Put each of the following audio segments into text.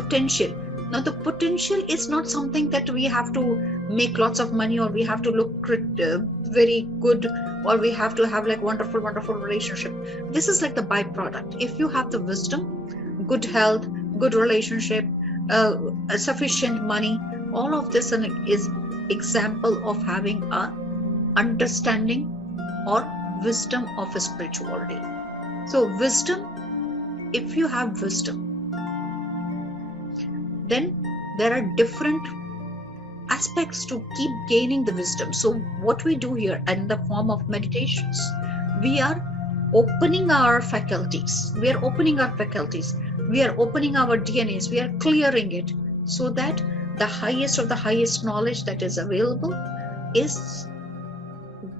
potential. Now the potential is not something that we have to make lots of money, or we have to look very good, or we have to have like wonderful relationship. This is like the byproduct. If you have the wisdom, good health, good relationship, sufficient money, all of this is example of having a understanding or wisdom of a spirituality. So wisdom, if you have wisdom, then there are different aspects to keep gaining the wisdom. So what we do here in the form of meditations, we are opening our faculties. We are opening our DNAs. We are clearing it so that the highest of the highest knowledge that is available is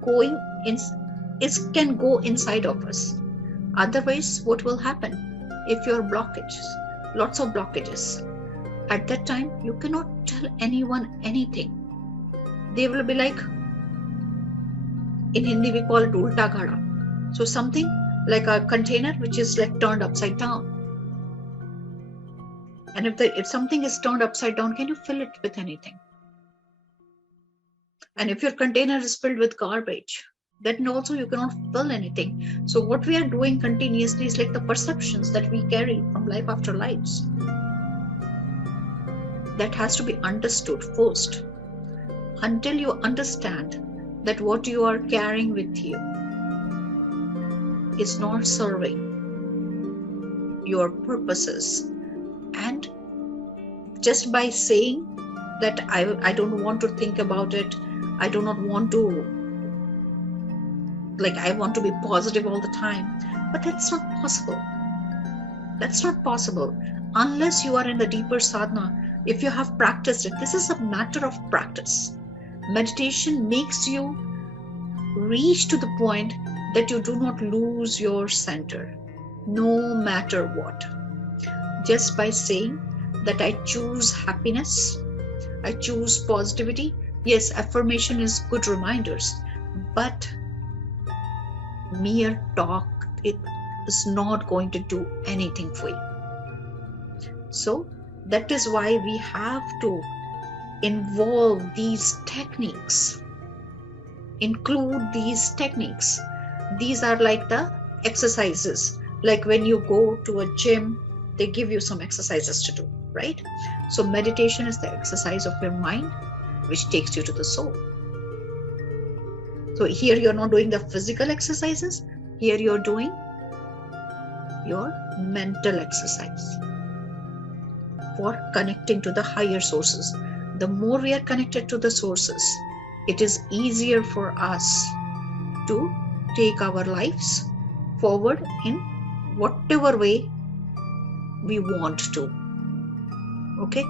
going in, can go inside of us. Otherwise, what will happen? If your blockages, lots of blockages, at that time you cannot tell anyone anything. They will be like, in Hindi we call it ulta ghada. So something like a container which is like turned upside down. And if something is turned upside down, can you fill it with anything? And if your container is filled with garbage, then also you cannot fill anything. So what we are doing continuously is like the perceptions that we carry from life after lives. That has to be understood first. Until you understand that what you are carrying with you is not serving your purposes, and just by saying that I don't want to think about it, I do not want to, like, I want to be positive all the time, but that's not possible. That's not possible unless you are in the deeper sadhana. If you have practiced it, this is a matter of practice. Meditation makes you reach to the point that you do not lose your center, no matter what. Just by saying that I choose happiness, I choose positivity. Yes, affirmation is good reminders, but mere talk, it is not going to do anything for you. So that is why we have to involve these techniques, include these techniques. These are like the exercises. Like when you go to a gym, they give you some exercises to do, right? So meditation is the exercise of your mind, which takes you to the soul. So here you're not doing the physical exercises. Here you're doing your mental exercise for connecting to the higher sources. The more we are connected to the sources, it is easier for us to take our lives forward in whatever way we want to. Okay?